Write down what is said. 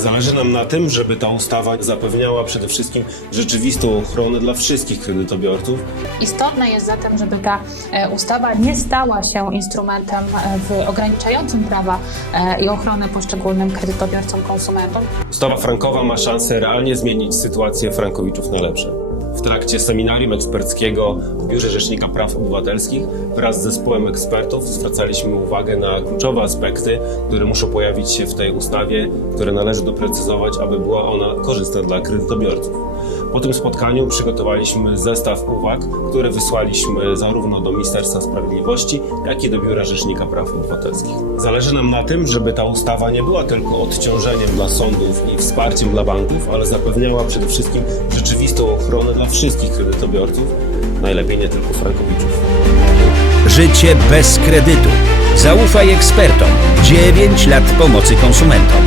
Zależy nam na tym, żeby ta ustawa zapewniała przede wszystkim rzeczywistą ochronę dla wszystkich kredytobiorców. Istotne jest zatem, żeby ta e, ustawa nie stała się instrumentem e, w ograniczającym prawa e, i ochronę poszczególnym kredytobiorcom, konsumentom. Ustawa frankowa ma szansę realnie zmienić sytuację frankowiczów na lepsze. W trakcie seminarium eksperckiego w Biurze Rzecznika Praw Obywatelskich wraz z zespołem ekspertów zwracaliśmy uwagę na kluczowe aspekty, które muszą pojawić się w tej ustawie, które należy doprecyzować, aby była ona korzystna dla kredytobiorców. Po tym spotkaniu przygotowaliśmy zestaw uwag, które wysłaliśmy zarówno do Ministerstwa Sprawiedliwości, jak i do Biura Rzecznika Praw Obywatelskich. Zależy nam na tym, żeby ta ustawa nie była tylko odciążeniem dla sądów i wsparciem dla banków, ale zapewniała przede wszystkim rzeczywistą ochronę dla wszystkich kredytobiorców, najlepiej nie tylko frankowiczów. Życie bez kredytu. Zaufaj ekspertom. 9 lat pomocy konsumentom.